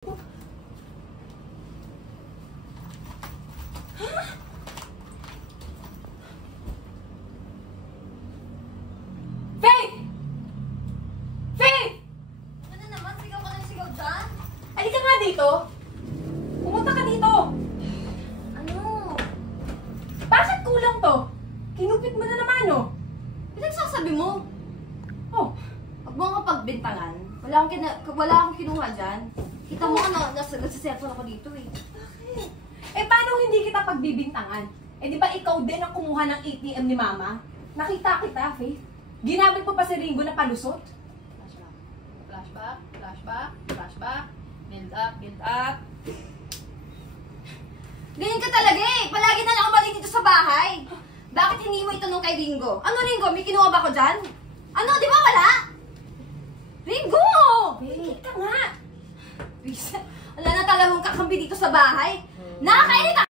Faith! Faith! Ano naman? Sigaw ka ng sigaw dyan? Halika nga dito! Pumunta ka dito! Ano? Bakit kulang to? Kinupit mo na naman, oh! Pinagsasabi mo? Oh, Huwag mo akong pagbintangan. Wala akong kinuha dyan. Kita mo na nasa-cellphone ako dito eh. eh paano hindi kita pagbibintangan? Eh di ba ikaw din ang kumuha ng ATM ni Mama? Nakita kita, Faith. Ginamit mo pa si Ringo na palusot. Flashback. Flashback. Flashback. Flashback. Build up. Build up. Ganyan ka talaga eh. Palagi na lang ako balik dito sa bahay. Bakit hindi mo itanong kay Ringo? Ano Ringo? May kinuha ba ko dyan? Ano? Di ba wala? Ringo! Faith, ka nga! Wala na talagang kakampi dito sa bahay. Nakakainit